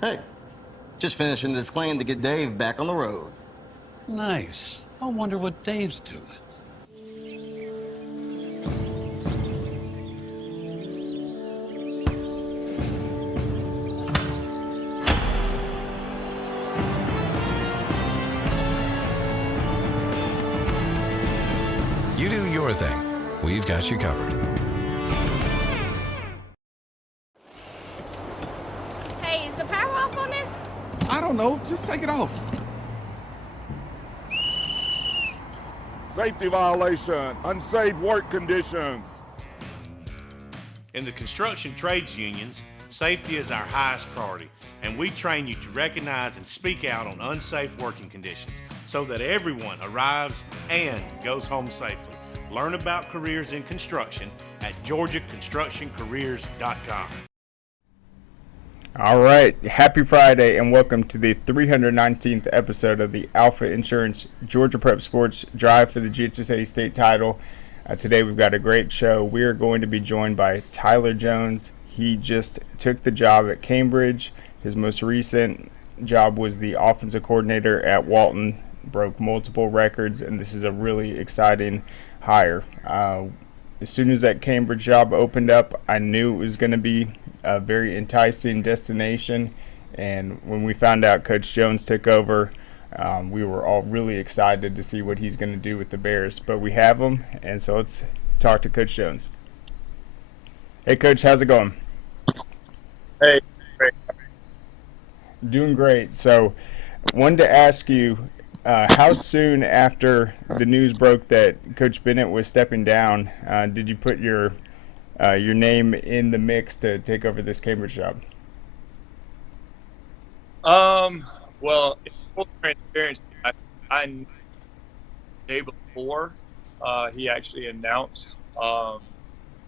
Hey, just finishing this claim to get Dave back on the road. Nice. I wonder what Dave's doing. You do your thing. We've got you covered. Hey, is the power off on this? I don't know. Just take it off. Safety violation, unsafe work conditions. In the construction trades unions, safety is our highest priority, and we train you to recognize and speak out on unsafe working conditions so that everyone arrives and goes home safely. Learn about careers in construction at georgiaconstructioncareers.com. All right, happy Friday and welcome to the 319th episode of the Alfa Insurance Georgia Prep Sports Drive for the GHSA State Title. Today we've got a great show. We are going to be joined by Tyler Jones. He just took the job at Cambridge. His most recent job was the offensive coordinator at Walton, broke multiple records, and this is a really exciting hire. As soon as that Cambridge job opened up, I knew it was going to be a very enticing destination, and when we found out Coach Jones took over, we were all really excited to see what he's going to do with the Bears. But we have him, and so let's talk to Coach Jones. Hey, Coach, how's it going? Hey, great. Doing great. So, wanted to ask you, how soon after the news broke that Coach Bennett was stepping down, did you put your name in the mix to take over this Cambridge job? Well, in full transparency, I knew the day before he actually announced.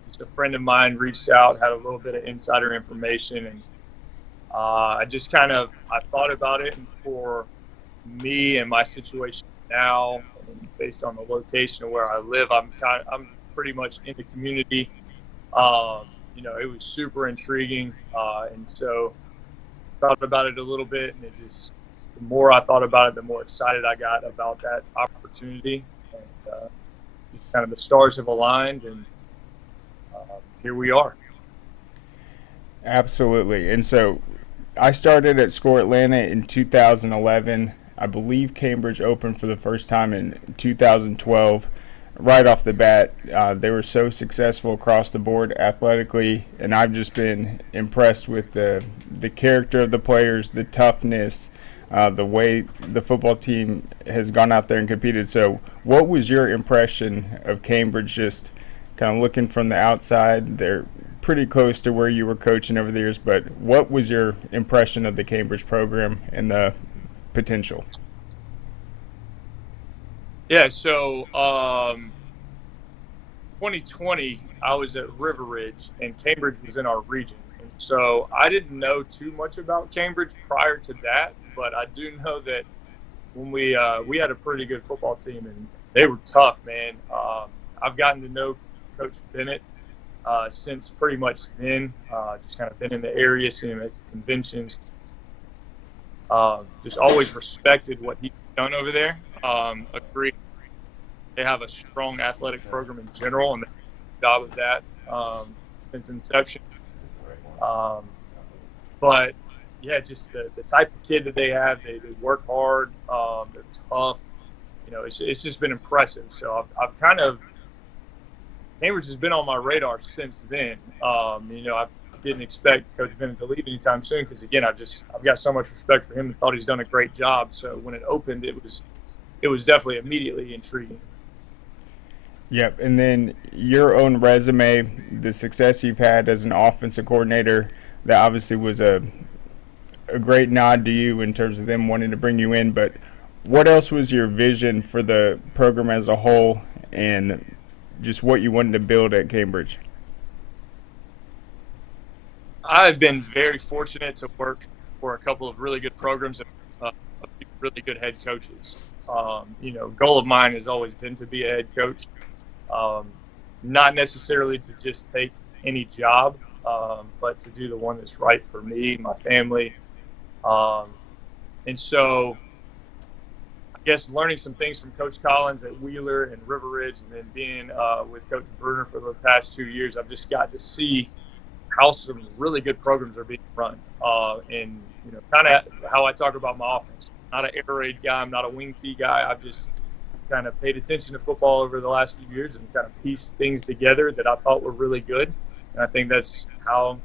Just a friend of mine reached out, had a little bit of insider information, and I thought about it, and for me and my situation now, and based on the location of where I live, I'm pretty much in the community. It was super intriguing, and so thought about it a little bit, and the more I thought about it, the more excited I got about that opportunity, and just kind of the stars have aligned, and here we are. Absolutely. And so I started at Score Atlanta in 2011. I believe Cambridge opened for the first time in 2012. Right off the bat, they were so successful across the board athletically, and I've just been impressed with the character of the players, the toughness, the way the football team has gone out there and competed. So what was your impression of Cambridge, just kind of looking from the outside? They're pretty close to where you were coaching over the years, but what was your impression of the Cambridge program and the potential? Yeah, so 2020, I was at River Ridge, and Cambridge was in our region. And so I didn't know too much about Cambridge prior to that, but I do know that when we had a pretty good football team, and they were tough, man. I've gotten to know Coach Bennett since pretty much then, just kind of been in the area, seeing him at conventions. Just always respected what he's done over there. Agreed. They have a strong athletic program in general, and they've done a good job of that since inception. But yeah, just the type of kid that they have, they work hard, they're tough. It's just been impressive. So I've kind of, Cambridge has been on my radar since then. I didn't expect Coach Bennett to leave anytime soon because, again, I've got so much respect for him and thought he's done a great job. So when it opened, it was definitely immediately intriguing. Yep, and then your own resume, the success you've had as an offensive coordinator, that obviously was a great nod to you in terms of them wanting to bring you in. But what else was your vision for the program as a whole and just what you wanted to build at Cambridge? I've been very fortunate to work for a couple of really good programs and a few really good head coaches. Goal of mine has always been to be a head coach, not necessarily to just take any job, but to do the one that's right for me, my family, And so I guess learning some things from Coach Collins at Wheeler and River Ridge, and then being with Coach Bruner for the past 2 years, I've just got to see how some really good programs are being run. And, kind of how I talk about my offense. Not an air raid guy. I'm not a wing tee guy. I've just kind of paid attention to football over the last few years and kind of pieced things together that I thought were really good. And I think that's how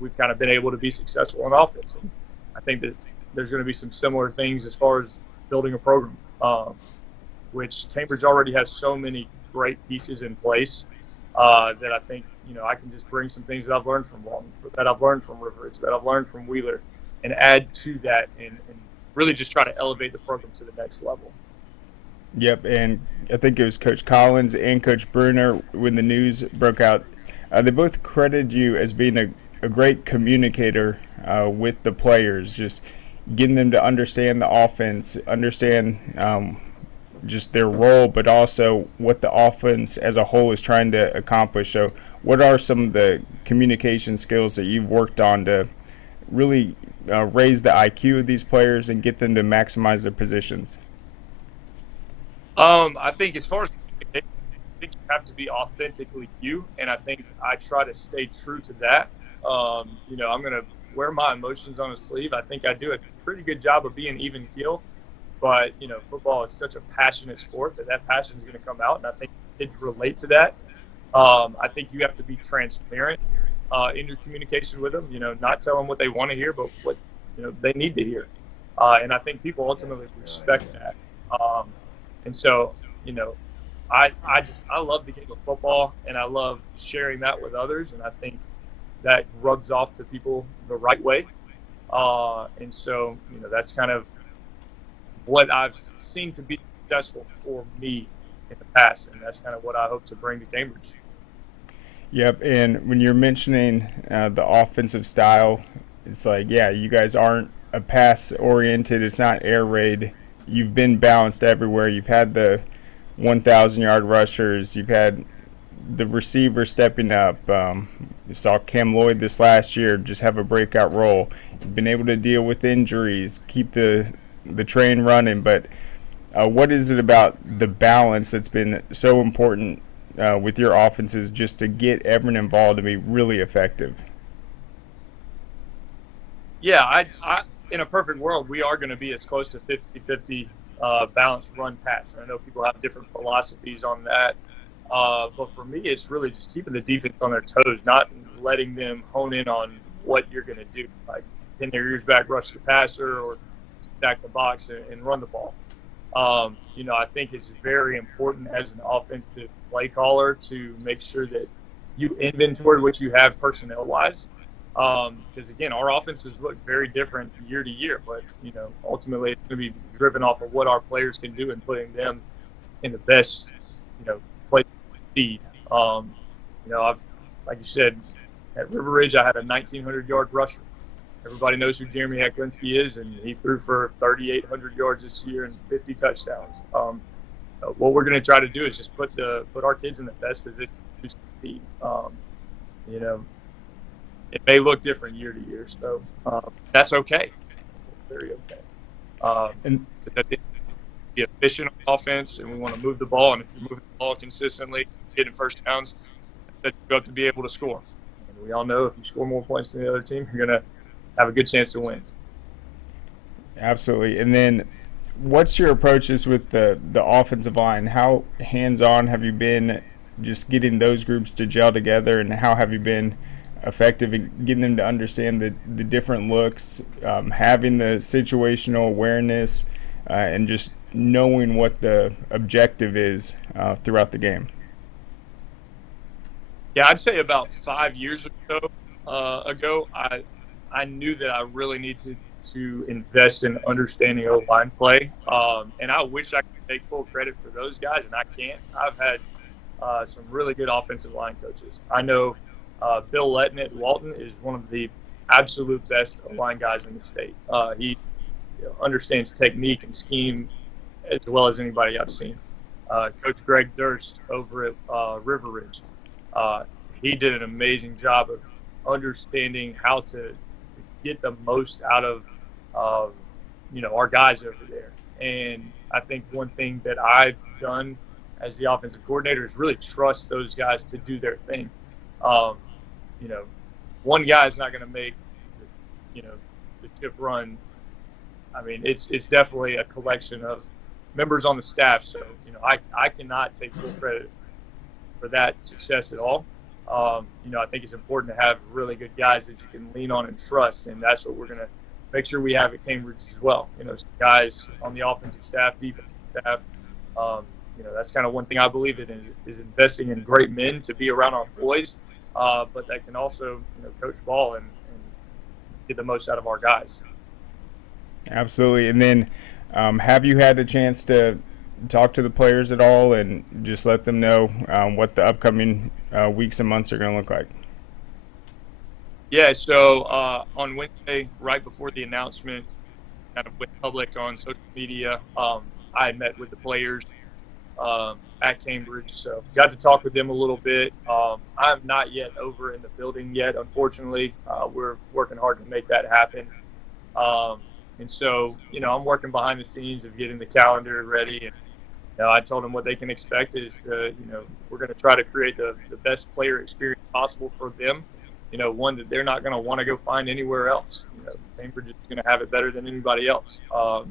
we've kind of been able to be successful in offense. And I think that there's going to be some similar things as far as building a program, which Cambridge already has so many great pieces in place that I think, I can just bring some things that I've learned from Walton, that I've learned from River Ridge, that I've learned from Wheeler, and add to that and really just try to elevate the program to the next level. Yep, and I think it was Coach Collins and Coach Bruner, when the news broke out, they both credited you as being a great communicator with the players, just getting them to understand the offense, understand just their role, but also what the offense as a whole is trying to accomplish. So what are some of the communication skills that you've worked on to really raise the IQ of these players and get them to maximize their positions? I think as far as I think you have to be authentically you, and I think I try to stay true to that. I'm going to wear my emotions on a sleeve. I think I do a pretty good job of being even keel, but football is such a passionate sport that passion is going to come out, and I think kids relate to that. I think you have to be transparent in your communication with them. Not tell them what they want to hear, but what they need to hear, and I think people ultimately respect that. And so, I love the game of football, and I love sharing that with others, and I think that rubs off to people the right way. And so, that's kind of what I've seen to be successful for me in the past, and that's kind of what I hope to bring to Cambridge. Yep, and when you're mentioning the offensive style, it's like, yeah, you guys aren't a pass-oriented. It's not air raid. You've been balanced everywhere. You've had the 1,000-yard rushers. You've had the receiver stepping up. You saw Cam Lloyd this last year just have a breakout role. You've been able to deal with injuries, keep the train running. But what is it about the balance that's been so important with your offenses just to get everyone involved to be really effective? Yeah, I in a perfect world, we are going to be as close to 50-50 balanced run pass. And I know people have different philosophies on that. But for me, it's really just keeping the defense on their toes, not letting them hone in on what you're going to do, like pin their ears back, rush the passer, or stack the box and run the ball. I think it's very important as an offensive play caller to make sure that you inventory what you have personnel-wise. Because, again, our offenses look very different year to year, but, ultimately it's going to be driven off of what our players can do and putting them in the best, place to succeed. Like you said, at River Ridge, I had a 1,900-yard rusher. Everybody knows who Jeremy Heklinski is, and he threw for 3,800 yards this year and 50 touchdowns. What we're going to try to do is just put our kids in the best position to succeed. It may look different year to year, so that's okay. It's very okay. And be efficient on offense, and we want to move the ball. And if you're moving the ball consistently, getting first downs, that you have to be able to score. And we all know if you score more points than the other team, you're going to have a good chance to win. Absolutely. And then what's your approaches with the offensive line? How hands-on have you been just getting those groups to gel together, and how have you been effective in getting them to understand the different looks, having the situational awareness, and just knowing what the objective is throughout the game? Yeah, I'd say about 5 years ago, I knew that I really needed to invest in understanding O-line play, and I wish I could take full credit for those guys, and I can't. I've had some really good offensive line coaches. I know Bill Letton at Walton is one of the absolute best line guys in the state. He understands technique and scheme as well as anybody I've seen. Coach Greg Durst over at River Ridge, he did an amazing job of understanding how to get the most out of our guys over there. And I think one thing that I've done as the offensive coordinator is really trust those guys to do their thing. One guy is not going to make, the chip run. I mean, it's definitely a collection of members on the staff. So, I cannot take full credit for that success at all. I think it's important to have really good guys that you can lean on and trust, and that's what we're going to make sure we have at Cambridge as well. Some guys on the offensive staff, defensive staff. That's kind of one thing I believe in is investing in great men to be around our boys, but that can also coach ball and get the most out of our guys. Absolutely. And then have you had a chance to talk to the players at all and just let them know what the upcoming weeks and months are going to look like? Yeah, so on Wednesday, right before the announcement kind of went public on social media, I had met with the players at Cambridge, so got to talk with them a little bit. I'm not yet over in the building yet, unfortunately. We're working hard to make that happen. And so, I'm working behind the scenes of getting the calendar ready. And I told them what they can expect is to, we're going to try to create the best player experience possible for them. One that they're not going to want to go find anywhere else. Cambridge is going to have it better than anybody else. So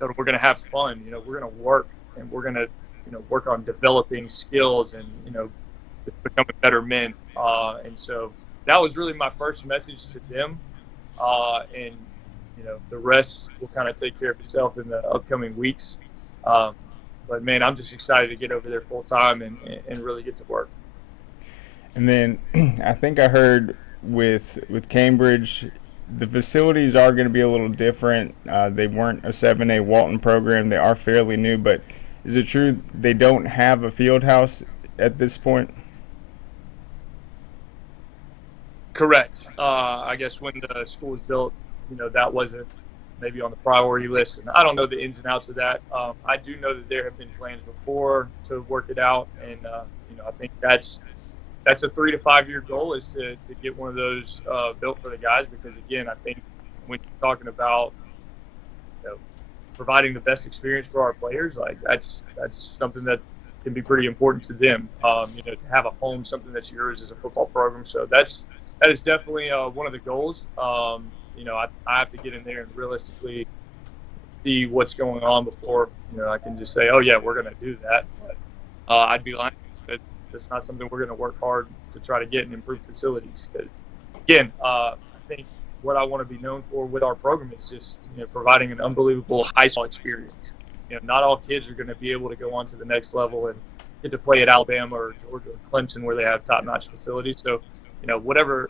we're going to have fun. We're going to work, and we're going to, work on developing skills and, just becoming better men. And so that was really my first message to them. And, the rest will kind of take care of itself in the upcoming weeks. But, man, I'm just excited to get over there full time and really get to work. And then I think I heard with Cambridge, the facilities are going to be a little different. They weren't a 7A Walton program. They are fairly new, but is it true they don't have a field house at this point? Correct. I guess when the school was built, that wasn't maybe on the priority list. And I don't know the ins and outs of that. I do know that there have been plans before to work it out. And, I think that's a 3 to 5 year goal is to get one of those built for the guys. Because, again, I think when you're talking about providing the best experience for our players, like that's something that can be pretty important to them. To have a home, something that's yours as a football program. So that is definitely one of the goals. I have to get in there and realistically see what's going on before I can just say, oh yeah, we're going to do that. But I'd be lying. That's not something we're going to work hard to try to get and improve facilities. Because again, I think what I want to be known for with our program is just providing an unbelievable high school experience. Not all kids are going to be able to go on to the next level and get to play at Alabama or Georgia or Clemson where they have top-notch facilities. So, whatever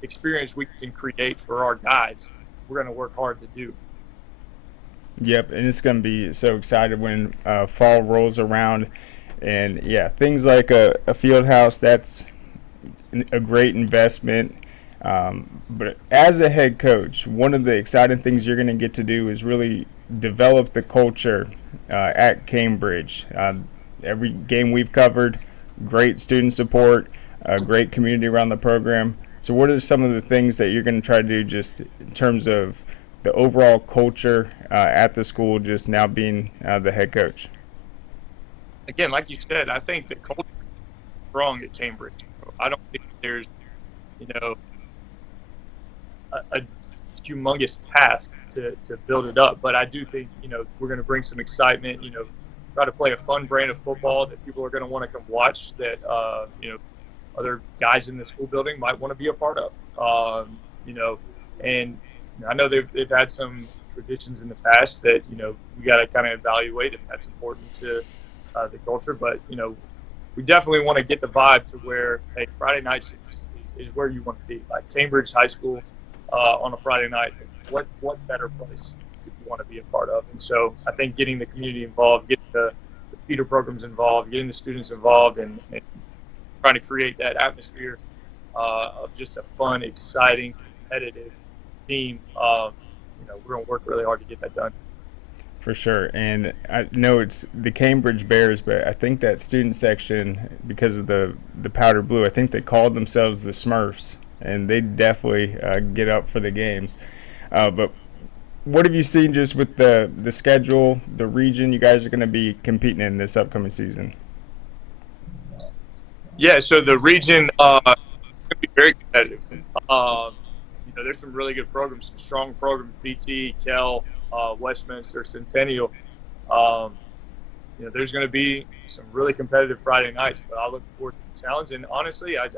experience we can create for our guys, we're going to work hard to do. Yep, and it's going to be so excited when fall rolls around. And, yeah, things like a field house, that's a great investment. But as a head coach, one of the exciting things you're going to get to do is really develop the culture at Cambridge. Every game we've covered, great student support, great community around the program. So what are some of the things that you're going to try to do just in terms of the overall culture at the school, just now being the head coach? Again, like you said, I think the culture is strong at Cambridge. I don't think there's, a humongous task to build it up. But I do think, we're going to bring some excitement, try to play a fun brand of football that people are going to want to come watch, that, other guys in the school building might want to be a part of. And I know they've had some traditions in the past that, we got to kind of evaluate if that's important to the culture. But, we definitely want to get the vibe to where, hey, Friday nights is where you want to be. Like Cambridge High School on a Friday night, what better place do you want to be a part of? And so I think getting the community involved, getting the feeder programs involved, getting the students involved, and trying to create that atmosphere of just a fun, exciting, competitive team. We're going to work really hard to get that done. For sure. And I know it's the Cambridge Bears, but I think that student section, because of the powder blue, I think they called themselves the Smurfs, and they definitely get up for the games. But what have you seen just with the schedule, the region you guys are going to be competing in this upcoming season? Yeah, so the region going to be very competitive. There's some really good programs, some strong programs, BT, Kell, Westminster, Centennial. There's going to be some really competitive Friday nights, but I look forward to the challenge. And honestly, I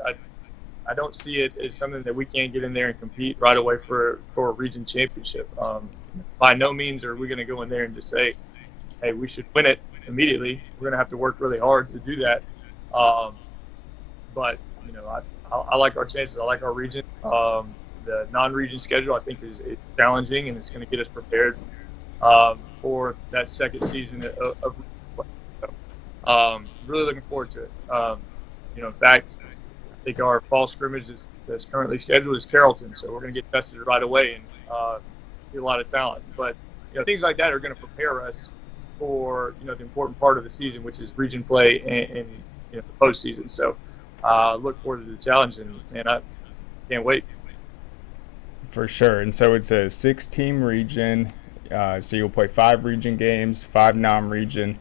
don't see it as something that we can't get in there and compete right away for a region championship. By no means are we going to go in there and just say, hey, we should win it immediately. We're going to have to work really hard to do that. But I like our chances. I like our region. The non-region schedule, I think, is challenging, and it's going to get us prepared for that second season of really looking forward to it. In fact, I think our fall scrimmage that's currently scheduled is Carrollton, so we're going to get tested right away and get a lot of talent. But things like that are going to prepare us for the important part of the season, which is region play and the postseason. So look forward to the challenge, and I can't wait. For sure. And so it's a 6-team region. So you'll play 5 region games, 5 non-region.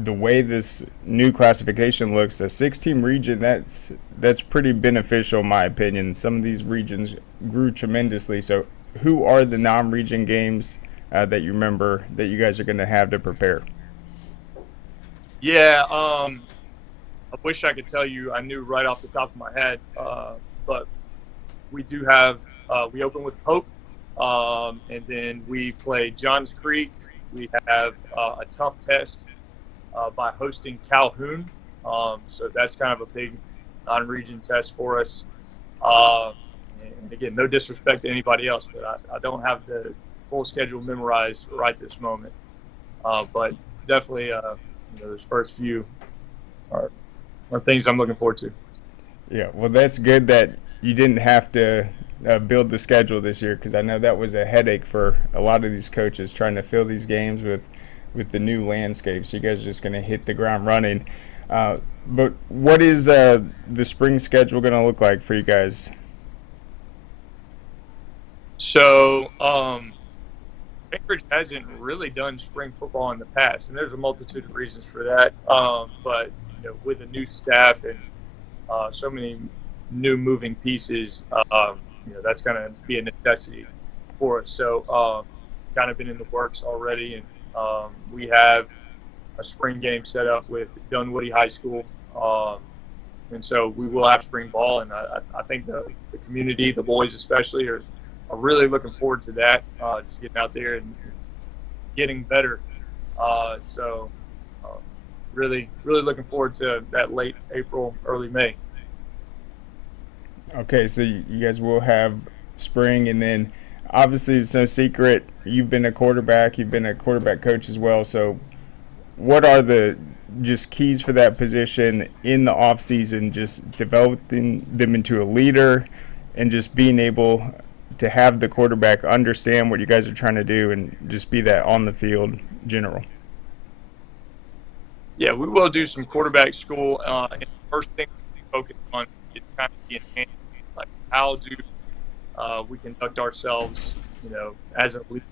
The way this new classification looks, a 6-team region, that's pretty beneficial in my opinion. Some of these regions grew tremendously. So who are the non-region games that you remember that you guys are going to have to prepare? Yeah, I wish I could tell you I knew right off the top of my head, but we do have we open with Pope, and then we play Johns Creek. We have a tough test by hosting Calhoun, so that's kind of a big non-region test for us. And again, no disrespect to anybody else, but I don't have the full schedule memorized right this moment. But definitely, those first few are things I'm looking forward to. Yeah, well, that's good that you didn't have to build the schedule this year, because I know that was a headache for a lot of these coaches trying to fill these games with the new landscape. So you guys are just going to hit the ground running. But what is the spring schedule going to look like for you guys? So Bainbridge hasn't really done spring football in the past, and there's a multitude of reasons for that. But with a new staff and so many new moving pieces, that's going to be a necessity for us. So kind of been in the works already, and we have a spring game set up with Dunwoody High School, and so we will have spring ball, and I think the community, the boys especially, are really looking forward to that, just getting out there and getting better. So really looking forward to that late April, early May. Okay, so you guys will have spring, and then obviously it's no secret you've been a quarterback coach as well. So what are the just keys for that position in the off season, just developing them into a leader and just being able to have the quarterback understand what you guys are trying to do and just be that on the field general? Yeah, we will do some quarterback school. And the first thing we focus on is kind of the enhancement, like how do we conduct ourselves, as a leader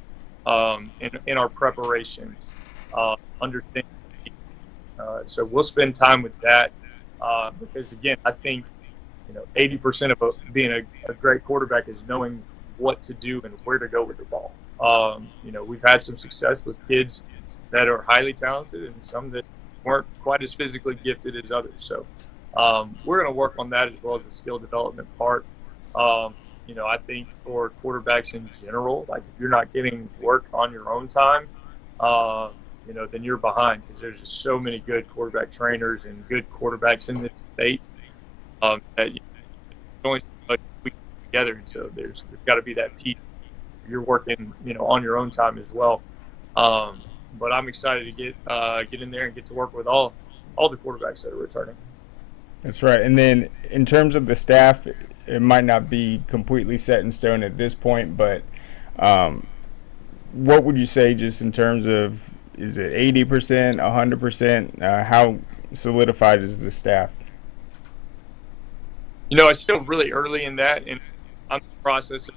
in our preparation, understanding. So we'll spend time with that because, again, I think 80% of being a great quarterback is knowing what to do and where to go with the ball. We've had some success with kids that are highly talented and some that weren't quite as physically gifted as others. So we're going to work on that as well as the skill development part. I think for quarterbacks in general, like if you're not getting work on your own time, then you're behind, because there's just so many good quarterback trainers and good quarterbacks in this state that going together. And so there's got to be that piece. You're working, on your own time as well. But I'm excited to get in there and get to work with all the quarterbacks that are returning. That's right. And then in terms of the staff, it might not be completely set in stone at this point, but what would you say just in terms of, is it 80%, 100%? How solidified is the staff? It's still really early in that, and I'm in the process of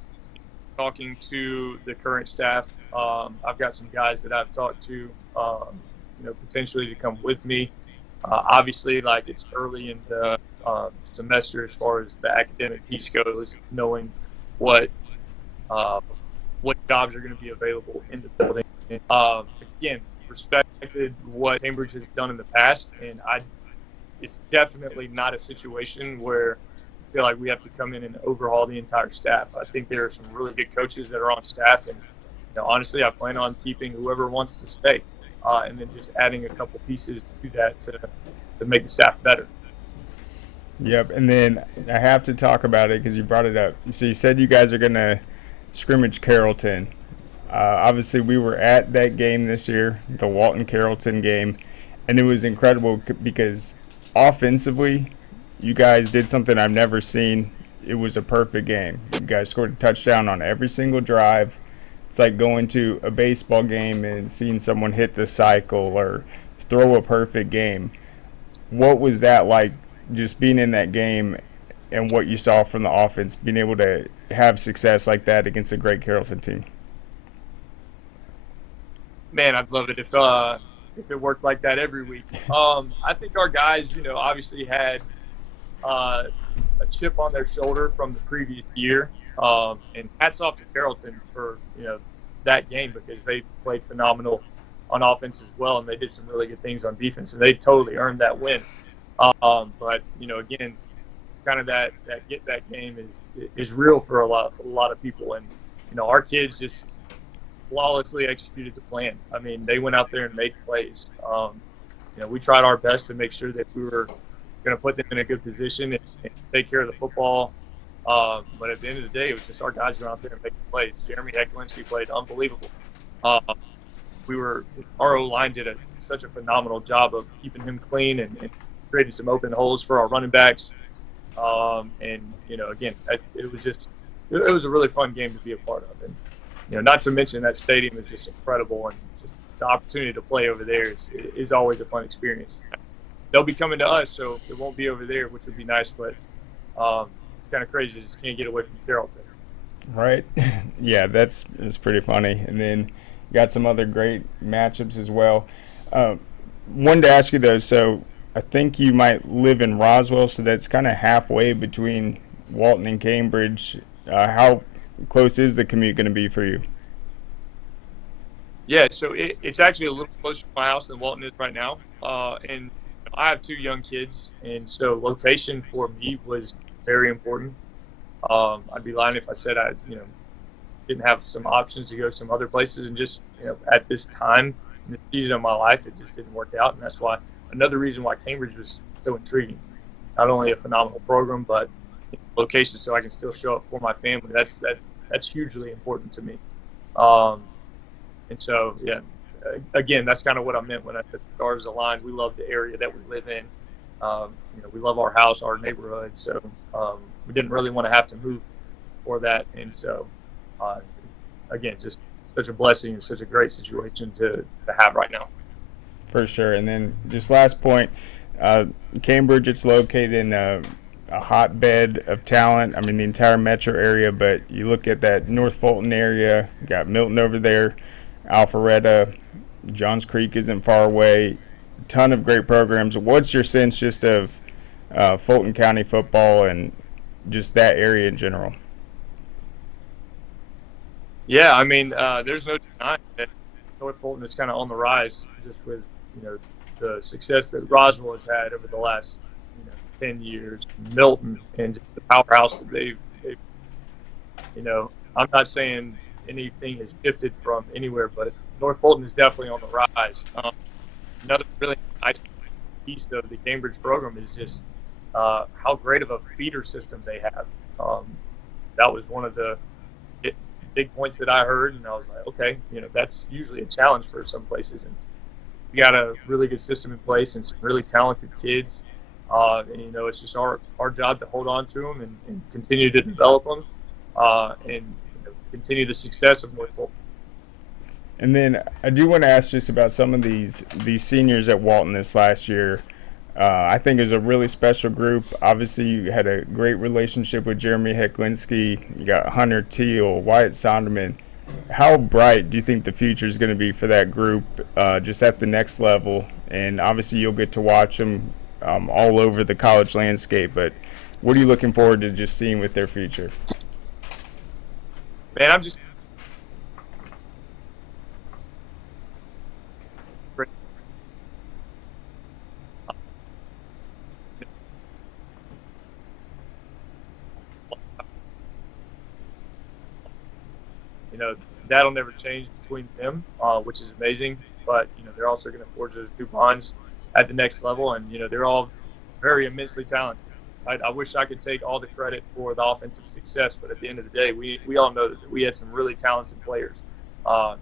talking to the current staff. I've got some guys that I've talked to, potentially to come with me. Obviously, like, it's early in the semester as far as the academic piece goes, knowing what jobs are going to be available in the building. Again, respected what Cambridge has done in the past, and it's definitely not a situation where I feel like we have to come in and overhaul the entire staff. I think there are some really good coaches that are on staff, and honestly, I plan on keeping whoever wants to stay, and then just adding a couple pieces to that to make the staff better. Yep, and then I have to talk about it because you brought it up. So you said you guys are going to scrimmage Carrollton. Obviously, we were at that game this year, the Walton-Carrollton game, and it was incredible because offensively, you guys did something I've never seen. It was a perfect game. You guys scored a touchdown on every single drive. It's like going to a baseball game and seeing someone hit the cycle or throw a perfect game. What was that like, just being in that game and what you saw from the offense, being able to have success like that against a great Carrollton team? Man, I'd love it if it worked like that every week. I think our guys, obviously had a chip on their shoulder from the previous year, and hats off to Carrollton for that game, because they played phenomenal on offense as well, and they did some really good things on defense, and they totally earned that win. But again, kind of that get back game is real for a lot of people, and our kids just flawlessly executed the plan. I mean, they went out there and made plays. We tried our best to make sure that we were going to put them in a good position and take care of the football. But at the end of the day, it was just our guys going out there and making plays. Jeremy Hecklinski played unbelievable. Our O-line did such a phenomenal job of keeping him clean and creating some open holes for our running backs. Again, it was a really fun game to be a part of. And not to mention that stadium is just incredible, and just the opportunity to play over there is always a fun experience. They'll be coming to us, so it won't be over there, which would be nice, but it's kind of crazy. You just can't get away from Carrollton. Right. Yeah, that's pretty funny. And then you got some other great matchups as well. Wanted to ask you, though, so I think you might live in Roswell, so that's kind of halfway between Walton and Cambridge. How close is the commute going to be for you? Yeah, so it's actually a little closer to my house than Walton is right now. And I have 2 young kids, and so location for me was very important. I'd be lying if I said I, didn't have some options to go some other places, and just, at this time in the season of my life, it just didn't work out, and that's why another reason why Cambridge was so intriguing. Not only a phenomenal program, but location, so I can still show up for my family. That's hugely important to me. And so, yeah, again, that's kind of what I meant when I said the stars aligned. We love the area that we live in. We love our house, our neighborhood. So we didn't really want to have to move for that. And so, again, just such a blessing and such a great situation to have right now. For sure. And then just last point, Cambridge, it's located in a hotbed of talent. I mean, the entire metro area, but you look at that North Fulton area, you got Milton over there, Alpharetta, Johns Creek isn't far away, ton of great programs. What's your sense just of Fulton County football and just that area in general? Yeah, I mean, there's no denying that North Fulton is kind of on the rise, just with the success that Roswell has had over the last 10 years. Milton and just the powerhouse that they've I'm not saying anything has shifted from anywhere, but North Fulton is definitely on the rise. Another really nice piece of the Cambridge program is just how great of a feeder system they have. That was one of the big points that I heard, and I was like, okay, that's usually a challenge for some places, and we got a really good system in place and some really talented kids. And it's just our job to hold on to them and continue to develop them, and continue the success of North Fulton. And then I do want to ask just about some of these seniors at Walton this last year. I think it's a really special group. Obviously, you had a great relationship with Jeremy Hecklinski. You got Hunter Teal, Wyatt Sonderman. How bright do you think the future is going to be for that group just at the next level? And obviously, you'll get to watch them all over the college landscape. But what are you looking forward to just seeing with their future? Man, I'm just that'll never change between them, which is amazing. But they're also going to forge those new bonds at the next level, and they're all very immensely talented. I wish I could take all the credit for the offensive success, but at the end of the day, we all know that we had some really talented players. I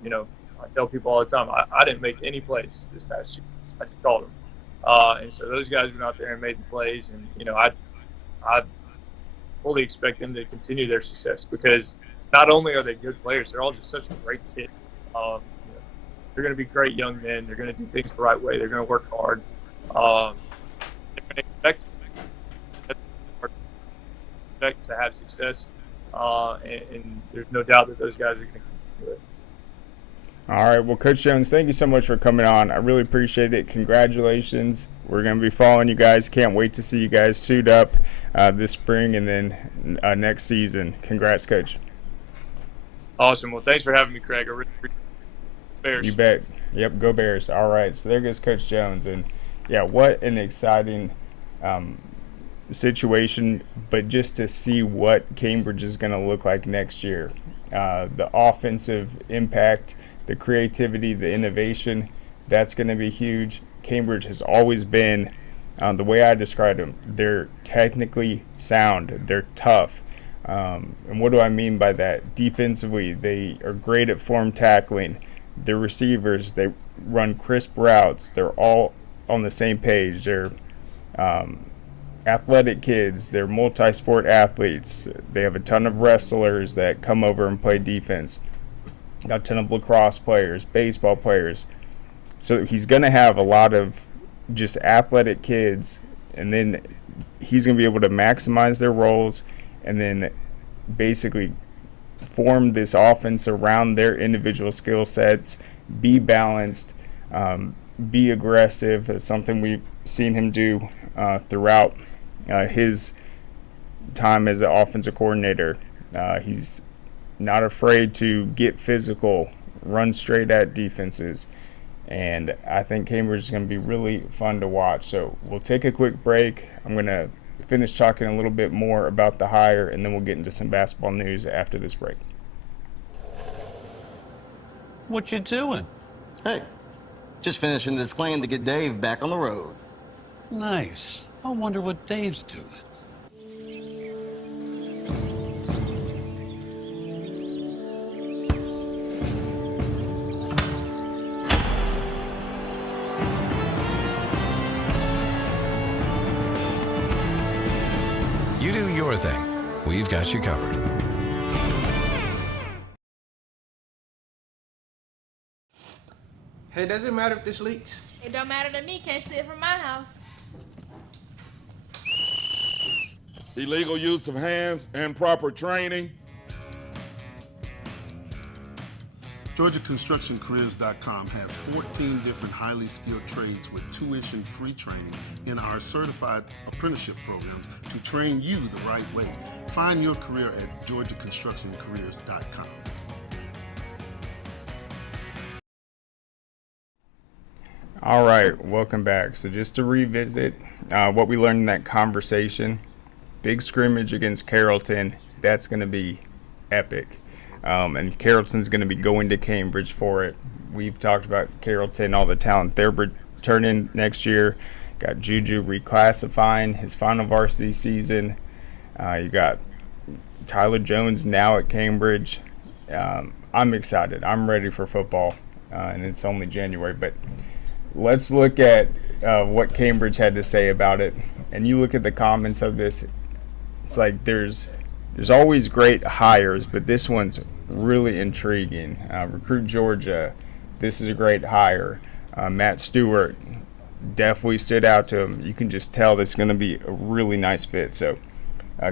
tell people all the time, I didn't make any plays this past year. I just called them, and so those guys went out there and made the plays, and I fully expect them to continue their success because not only are they good players, they're all just such great kids. They're going to be great young men. They're going to do things the right way. They're going to work hard. They're going to expect to have success, and there's no doubt that those guys are going to continue it. All right. Well, Coach Jones, thank you so much for coming on. I really appreciate it. Congratulations. We're going to be following you guys. Can't wait to see you guys suit up this spring and then next season. Congrats, Coach. Awesome. Well, thanks for having me, Craig. I really appreciate it. Bears. You bet. Yep, go Bears. All right, so there goes Coach Jones. And, yeah, what an exciting situation, but just to see what Cambridge is going to look like next year. The offensive impact, the creativity, the innovation, that's going to be huge. Cambridge has always been, the way I describe them, they're technically sound. They're tough. And what do I mean by that? Defensively, they are great at form tackling. Their receivers, they run crisp routes. They're all on the same page. They're athletic kids. They're multi-sport athletes. They have a ton of wrestlers that come over and play defense. Got a ton of lacrosse players, baseball players. So he's going to have a lot of just athletic kids, and then he's going to be able to maximize their roles and then basically form this offense around their individual skill sets, be balanced, be aggressive. That's something we've seen him do throughout his time as an offensive coordinator. He's not afraid to get physical, run straight at defenses. And I think Cambridge is going to be really fun to watch. So we'll take a quick break. I'm going to finish talking a little bit more about the hire, and then we'll get into some basketball news after this break. What you doing? Hey, just finishing this claim to get Dave back on the road. Nice. I wonder what Dave's doing. You do your thing. We've got you covered. Hey, does it matter if this leaks? It don't matter to me. Can't see it from my house. Illegal use of hands, improper training. GeorgiaConstructionCareers.com has 14 different highly skilled trades with tuition-free training in our certified apprenticeship programs to train you the right way. Find your career at GeorgiaConstructionCareers.com. All right, welcome back. So just to revisit what we learned in that conversation, big scrimmage against Carrollton, that's going to be epic. And Carrollton's going to be going to Cambridge for it. We've talked about Carrollton, all the talent they're returning next year. Got Juju reclassifying his final varsity season. You got Tyler Jones now at Cambridge. I'm excited. I'm ready for football, and it's only January. But let's look at what Cambridge had to say about it. And you look at the comments of this, it's like there's always great hires, but this one's really intriguing. Recruit Georgia, this is a great hire. Matt Stewart, definitely stood out to him. You can just tell this is going to be a really nice fit. So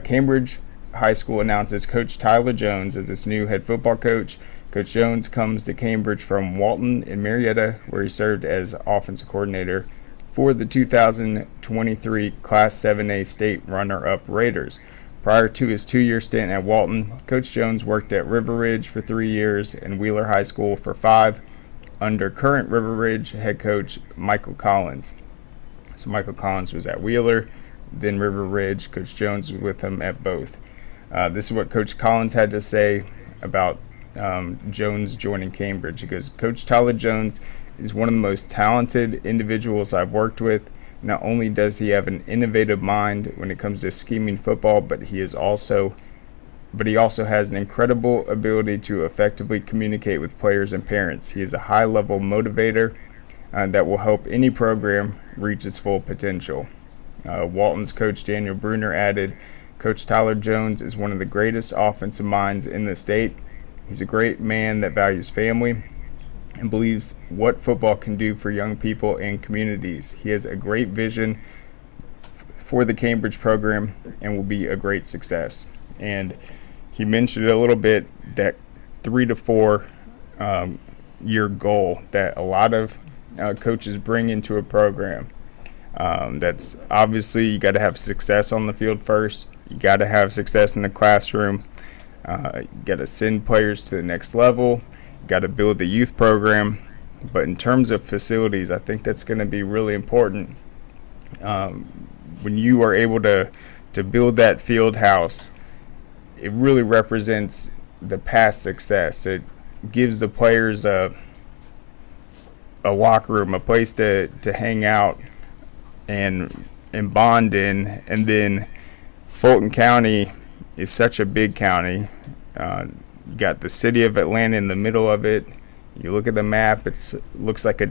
Cambridge High School announces Coach Tyler Jones as its new head football coach. Coach Jones comes to Cambridge from Walton in Marietta, where he served as offensive coordinator for the 2023 Class 7A state runner-up Raiders. Prior to his 2-year stint at Walton, Coach Jones worked at River Ridge for 3 years and Wheeler High School for 5 under current River Ridge head coach Michael Collins. So Michael Collins was at Wheeler, then River Ridge. Coach Jones was with him at both. This is what Coach Collins had to say about Jones joining Cambridge. He goes, Coach Tyler Jones is one of the most talented individuals I've worked with. Not only does he have an innovative mind when it comes to scheming football, but he also has an incredible ability to effectively communicate with players and parents. He is a high-level motivator that will help any program reach its full potential. Walton's coach Daniel Bruner added, Coach Tyler Jones is one of the greatest offensive minds in the state. He's a great man that values family and believes what football can do for young people and communities. He has a great vision for the Cambridge program and will be a great success. And he mentioned a little bit that 3 to 4 year goal that a lot of coaches bring into a program. That's obviously you got to have success on the field first. You got to have success in the classroom. You got to send players to the next level. You got to build the youth program. But in terms of facilities, I think that's going to be really important. When you are able to build that field house, it really represents the past success. It gives the players a locker room, a place to hang out and bond in. And then Fulton County is such a big county. You got the city of Atlanta in the middle of it. You look at the map, it looks like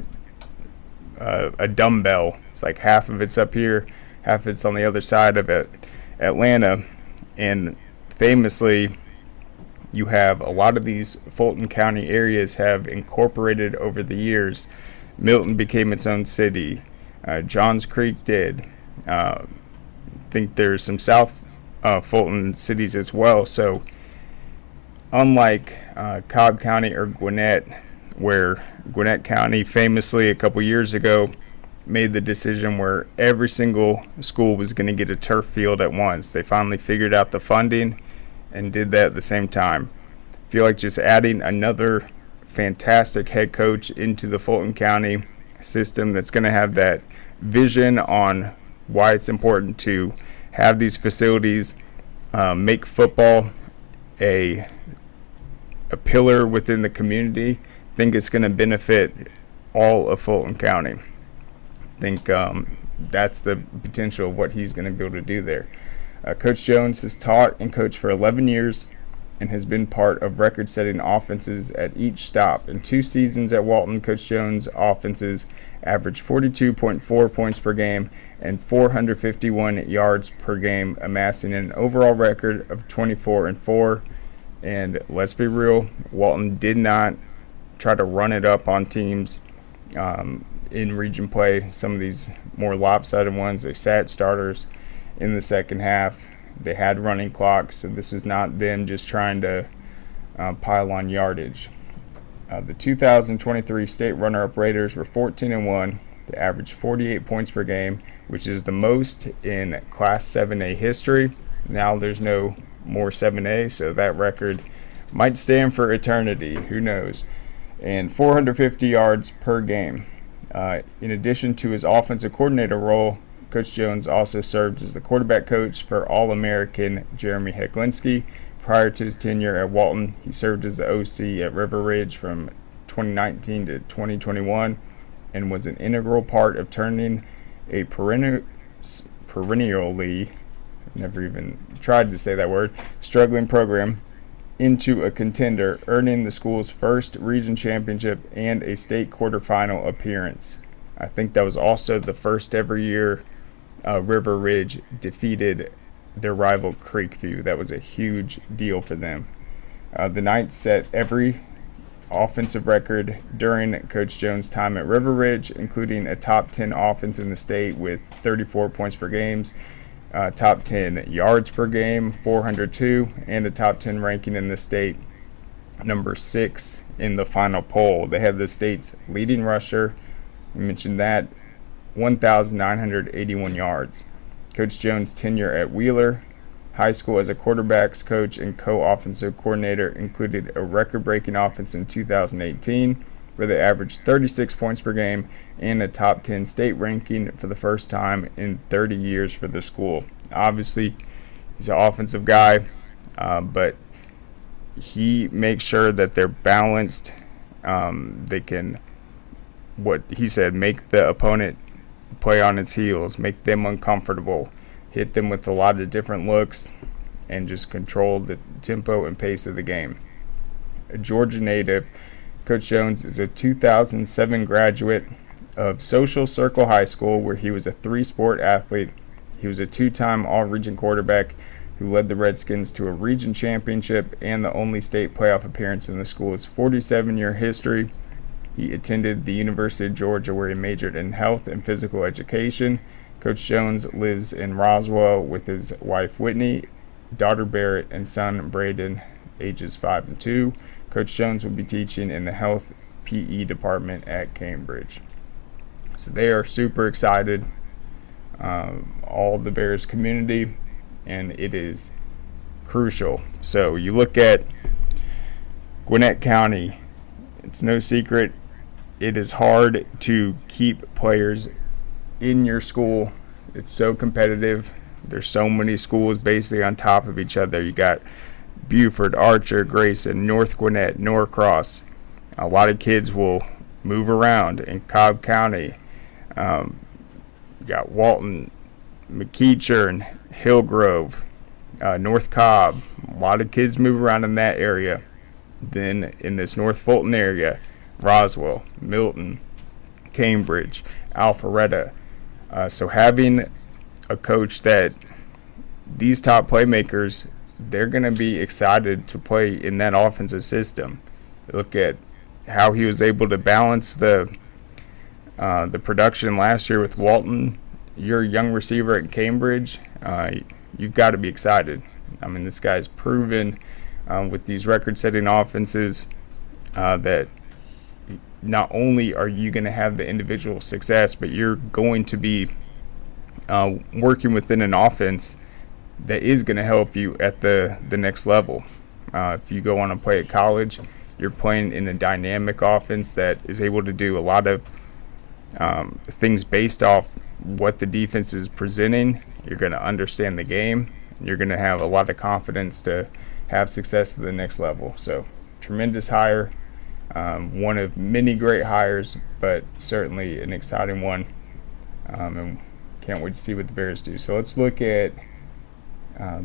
a dumbbell. It's like half of it's up here, half of it's on the other side of it, Atlanta. And famously, you have a lot of these Fulton County areas have incorporated over the years. Milton became its own city. Johns Creek did. I think there's some South Fulton cities as well. So unlike Cobb County or Gwinnett, where Gwinnett County famously a couple years ago made the decision where every single school was going to get a turf field at once. They finally figured out the funding and did that at the same time. I feel like just adding another fantastic head coach into the Fulton County system that's going to have that vision on why it's important to have these facilities, make football a pillar within the community. I think it's going to benefit all of Fulton County. I think that's the potential of what he's going to be able to do there. Coach Jones has taught and coached for 11 years and has been part of record-setting offenses at each stop. In 2 seasons at Walton, Coach Jones' offenses averaged 42.4 points per game and 451 yards per game, amassing an overall record of 24-4. And let's be real, Walton did not try to run it up on teams in region play. Some of these more lopsided ones, they sat starters in the second half. They had running clocks, so this is not them just trying to pile on yardage. The 2023 state runner-up Raiders were 14-1. They averaged 48 points per game, which is the most in Class 7A history. Now there's no more 7A, so that record might stand for eternity. Who knows? And 450 yards per game. In addition to his offensive coordinator role, Coach Jones also served as the quarterback coach for All-American Jeremy Hecklinski. Prior to his tenure at Walton, he served as the OC at River Ridge from 2019 to 2021 and was an integral part of turning a perennially, never even tried to say that word, struggling program into a contender, earning the school's first region championship and a state quarterfinal appearance. I think that was also the first ever year River Ridge defeated their rival Creekview. That was a huge deal for them. The Knights set every offensive record during Coach Jones' time at River Ridge, including a top 10 offense in the state with 34 points per game, top 10 yards per game, 402, and a top 10 ranking in the state, number 6 in the final poll. They have the state's leading rusher, we mentioned that, 1,981 yards. Coach Jones' tenure at Wheeler High School as a quarterbacks coach and co-offensive coordinator included a record-breaking offense in 2018 where they averaged 36 points per game and a top 10 state ranking for the first time in 30 years for the school. Obviously, he's an offensive guy, but he makes sure that they're balanced. They can, what he said, make the opponent play on its heels, make them uncomfortable, hit them with a lot of different looks, and just control the tempo and pace of the game. A Georgia native, Coach Jones is a 2007 graduate of Social Circle High School, where he was a 3-sport athlete. He was a 2-time All-Region quarterback who led the Redskins to a region championship and the only state playoff appearance in the school's 47-year history. He attended the University of Georgia, where he majored in health and physical education. Coach Jones lives in Roswell with his wife Whitney, daughter Barrett, and son Braden, ages 5 and 2. Coach Jones will be teaching in the health PE department at Cambridge. So they are super excited, all the Bears community, and it is crucial. So you look at Gwinnett County, it's no secret, it is hard to keep players in your school. It's so competitive. There's so many schools basically on top of each other. You got Buford, Archer, Grayson, North Gwinnett, Norcross. A lot of kids will move around in Cobb County. You got Walton, McEachern, Hillgrove, North Cobb. A lot of kids move around in that area. Then in this North Fulton area, Roswell, Milton, Cambridge, Alpharetta. So having a coach that these top playmakers, they're going to be excited to play in that offensive system. Look at how he was able to balance the production last year with Walton. You're a young receiver at Cambridge. You've got to be excited. I mean, this guy's proven with these record-setting offenses that not only are you going to have the individual success, but you're going to be working within an offense that is going to help you at the next level. If you go on and play at college, you're playing in a dynamic offense that is able to do a lot of things based off what the defense is presenting. You're going to understand the game. You're going to have a lot of confidence to have success at the next level. So, tremendous hire. One of many great hires, but certainly an exciting one. And can't wait to see what the Bears do. So let's look at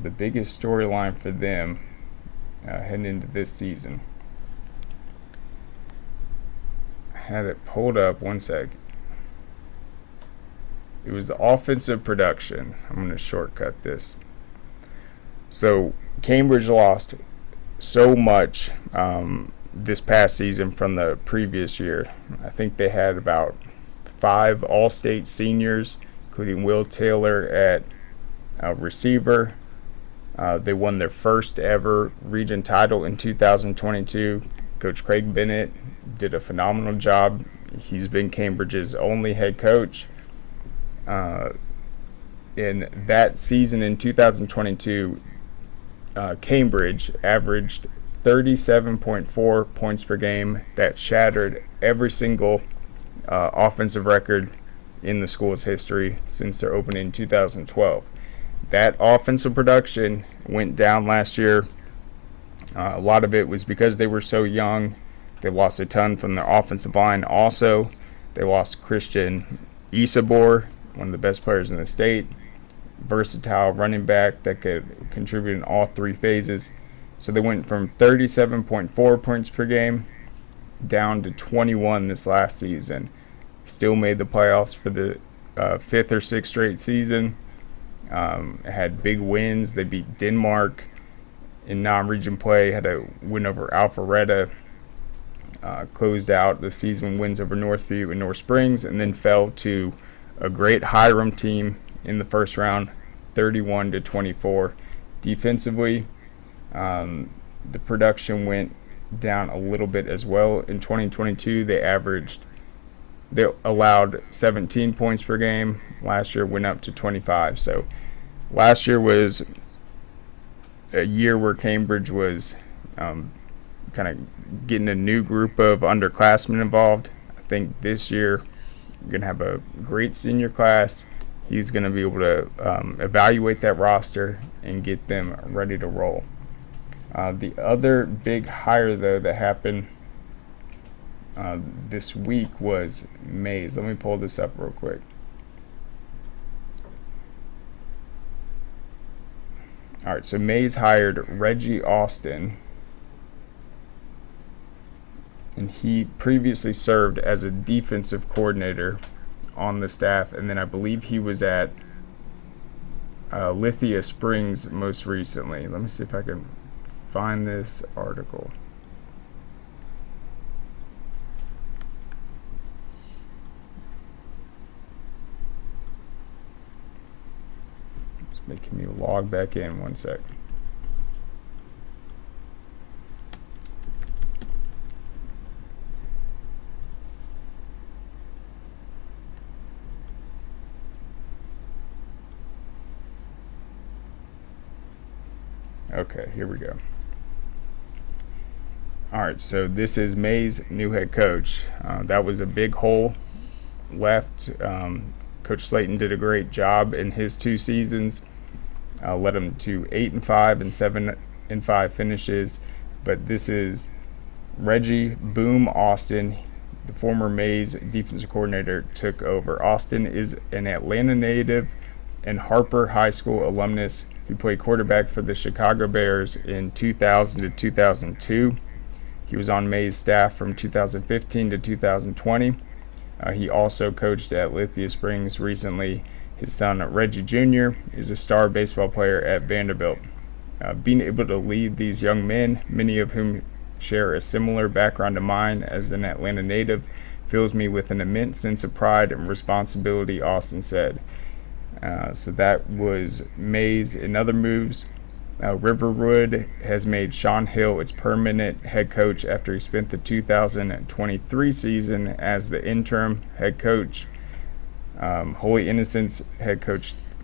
the biggest storyline for them heading into this season. I had it pulled up, one sec. It was the offensive production. I'm going to shortcut this. So Cambridge lost so much this past season from the previous year. I think they had about 5 all-state seniors, including Will Taylor at receiver. They won their first ever region title in 2022. Coach Craig Bennett did a phenomenal job. He's been Cambridge's only head coach. In that season in 2022, Cambridge averaged 37.4 points per game. That shattered every single offensive record in the school's history since their opening in 2012. That offensive production went down last year. A lot of it was because they were so young. They lost a ton from their offensive line. Also, they lost Christian Isabor, one of the best players in the state, versatile running back that could contribute in all 3 phases. So they went from 37.4 points per game down to 21 this last season. Still made the playoffs for the 5th or 6th straight season. Had big wins. They beat Denmark in non-region play, had a win over Alpharetta. closed out the season wins over Northview and North Springs, and then fell to a great Hiram team in the first round, 31-24. Defensively, the production went down a little bit as well. In 2022, they allowed 17 points per game. Last year went up to 25. So last year was a year where Cambridge was kind of getting a new group of underclassmen involved. I think this year we're going to have a great senior class. He's going to be able to evaluate that roster and get them ready to roll. The other big hire, though, that happened this week was Mays. Let me pull this up real quick. All right, so Mays hired Reggie Austin, and he previously served as a defensive coordinator on the staff, and then I believe he was at Lithia Springs most recently. Let me see if I can find this article. It's making me log back in 1 sec. Okay, here we go. All right, so this is May's new head coach. That was a big hole left. Coach Slayton did a great job in his 2 seasons. Led them to 8-5 and 7-5 finishes. But this is Reggie Boom Austin, the former Mays defensive coordinator, took over. Austin is an Atlanta native and Harper High School alumnus who played quarterback for the Chicago Bears in 2000 to 2002. He was on Mays' staff from 2015 to 2020. He also coached at Lithia Springs recently. His son, Reggie Jr., is a star baseball player at Vanderbilt. Being able to lead these young men, many of whom share a similar background to mine as an Atlanta native, fills me with an immense sense of pride and responsibility, Austin said. So that was Mays. In other moves, Riverwood has made Sean Hill its permanent head coach after he spent the 2023 season as the interim head coach. Holy Innocents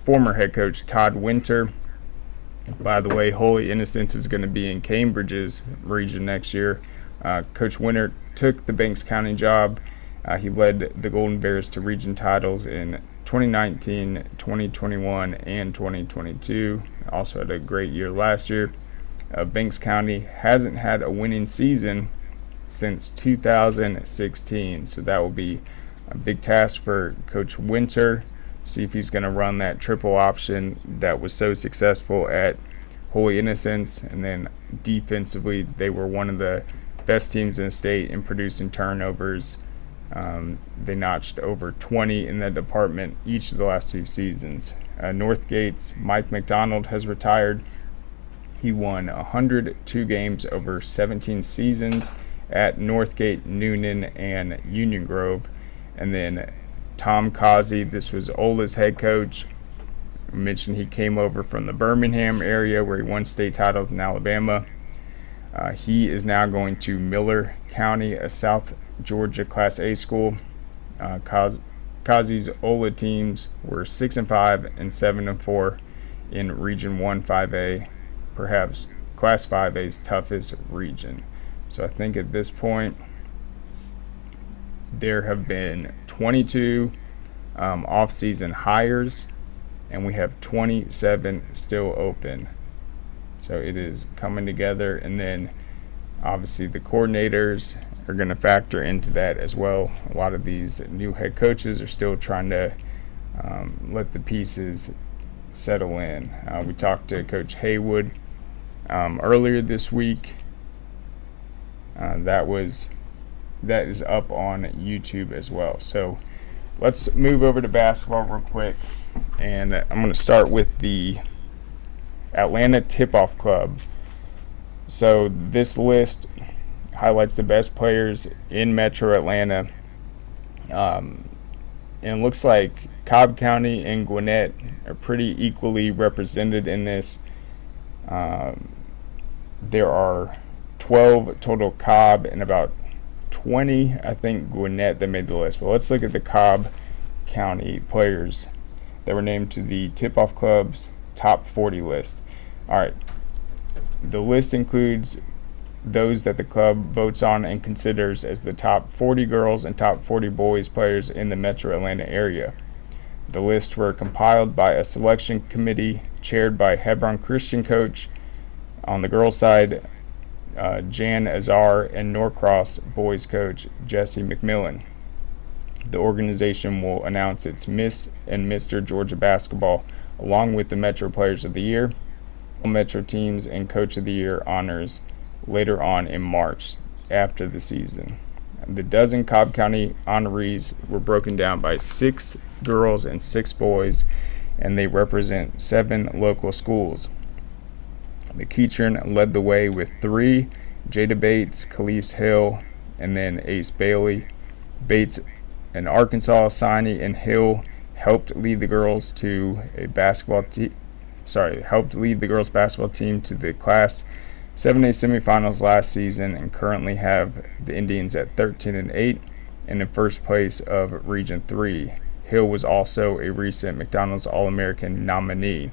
former head coach Todd Winter. By the way, Holy Innocents is going to be in Cambridge's region next year. Coach Winter took the Banks County job. He led the Golden Bears to region titles in 2019, 2021, and 2022. Also had a great year last year. Banks County hasn't had a winning season since 2016, so that will be a big task for Coach Winter. See if he's going to run that triple option that was so successful at Holy Innocents. And then defensively, they were one of the best teams in the state in producing turnovers. They notched over 20 in that department each of the last 2 seasons. Northgate's Mike McDonald has retired. He won 102 games over 17 seasons at Northgate, Noonan, and Union Grove. And then Tom Causey, this was Ola's head coach. I mentioned he came over from the Birmingham area where he won state titles in Alabama. He is now going to Miller County, a South Georgia Class A school. Causey's Ola teams were 6-5 and 7-4 in Region 1 5A, perhaps Class 5A's toughest region. So I think at this point there have been 22 off-season hires, and we have 27 still open. So it is coming together, and then obviously the coordinators are going to factor into that as well. A lot of these new head coaches are still trying to let the pieces settle in. We talked to Coach Haywood earlier this week. That is up on YouTube as well. So let's move over to basketball real quick, and I'm going to start with the Atlanta Tip-Off Club. So this list highlights the best players in Metro Atlanta. And it looks like Cobb County and Gwinnett are pretty equally represented in this. There are 12 total Cobb and about 20, I think, Gwinnett that made the list. But let's look at the Cobb County players that were named to the Tip-Off Club's top 40 list. All right. The list includes those that the club votes on and considers as the top 40 girls and top 40 boys players in the Metro Atlanta area. The lists were compiled by a selection committee chaired by Hebron Christian coach on the girls' side, Jan Azar, and Norcross boys coach Jesse McMillan. The organization will announce its Miss and Mr. Georgia basketball along with the Metro Players of the Year, Metro Teams, and Coach of the Year honors later on in March after the season. The dozen Cobb County honorees were broken down by 6 girls and 6 boys, and they represent 7 local schools. McEachern led the way with 3, Jada Bates, Khalees Hill, and then Ace Bailey. Bates and Arkansas, Siney, and Hill helped lead the girls basketball team to the Class 7A semifinals last season, and currently have the Indians at 13-8 and in first place of Region 3. Hill was also a recent McDonald's All-American nominee.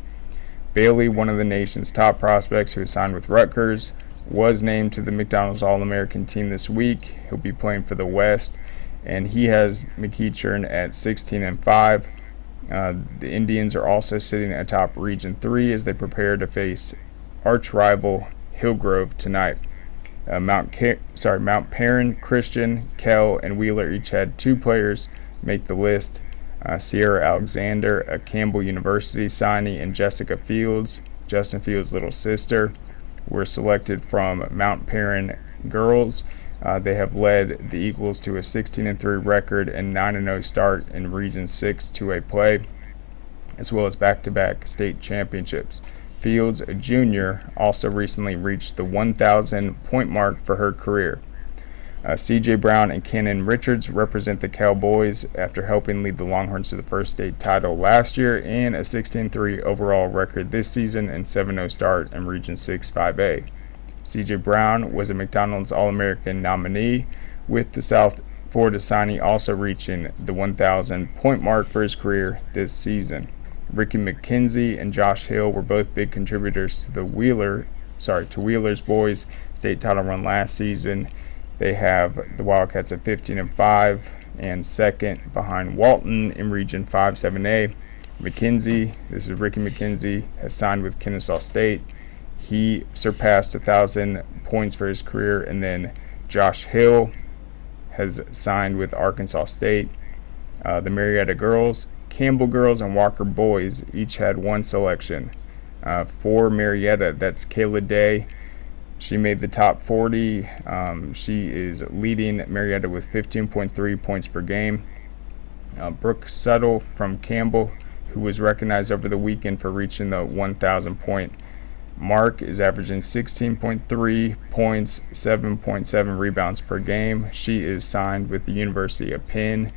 Bailey, one of the nation's top prospects who has signed with Rutgers, was named to the McDonald's All-American team this week. He'll be playing for the West, and he has McEachern at 16-5. The Indians are also sitting atop Region 3 as they prepare to face arch rival Hillgrove tonight. Mount Perrin, Christian, Kell, and Wheeler each had 2 players make the list. Sierra Alexander, a Campbell University signee, and Jessica Fields, Justin Fields' little sister, were selected from Mount Perrin girls. They have led the Eagles to a 16-3 record and 9-0 start in Region 6 2A play, as well as back-to-back state championships. Fields, a junior, also recently reached the 1,000 point mark for her career. C.J. Brown and Cannon Richards represent the Cowboys after helping lead the Longhorns to the first state title last year and a 16-3 overall record this season and 7-0 start in Region 6 5A. C.J. Brown was a McDonald's All-American nominee, with the South Florida signee also reaching the 1,000 point mark for his career this season. Ricky McKenzie and Josh Hill were both big contributors to Wheeler's boys state title run last season. They have the Wildcats at 15-5 and second behind Walton in Region 5 7A. McKenzie, this is Ricky McKenzie, has signed with Kennesaw State. He surpassed 1,000 points for his career. And then Josh Hill has signed with Arkansas State. The Marietta girls, Campbell girls, and Walker boys each had 1 selection. For Marietta, that's Kayla Day. She made the top 40. She is leading Marietta with 15.3 points per game. Brooke Suttle from Campbell, who was recognized over the weekend for reaching the 1,000 point mark, is averaging 16.3 points, 7.7 rebounds per game. She is signed with the University of Penn.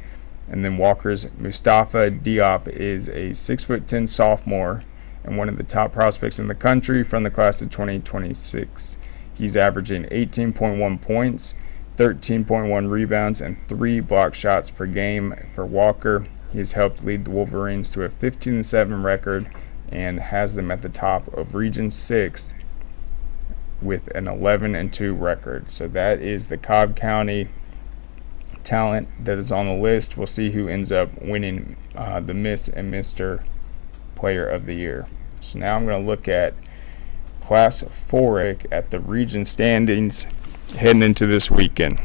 And then Walker's Mustafa Diop is a 6'10" sophomore and one of the top prospects in the country from the class of 2026. He's averaging 18.1 points, 13.1 rebounds, and 3 block shots per game for Walker. He has helped lead the Wolverines to a 15-7 record and has them at the top of Region 6 with an 11-2 record. So that is the Cobb County talent that is on the list. We'll see who ends up winning the Miss and Mr. Player of the Year. So now I'm going to look at Class 4A at the region standings heading into this weekend.